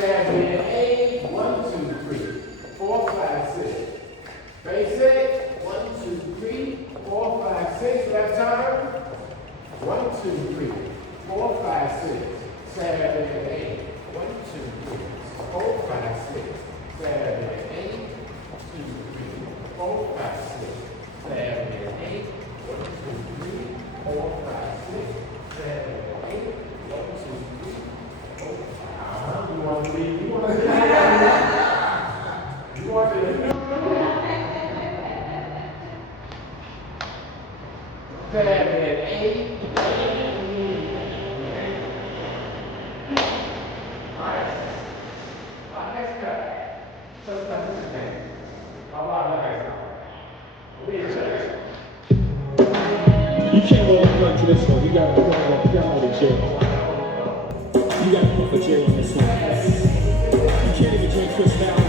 Seven, eight, 1, 2, 3, 4, 5, 6. Basic, 1, 2, 3, 4, 5, 6. Left turn. 1, 2, 3, 4, 5, 6. 7, 8. 1, 2, 3, 4, 5, 6. 7, 8. 2, 3, 4, 5, 6. 7, 8. 1, 2, 3, 4, 5, 6. 7, 8. 1, 2, 3, 4, 5. You want to leave? You want to leave? You want to leave? 7, 8. You can't roll up to this one. You gotta hold a chair. You gotta put a chair on this one. You can't even drink Chris now.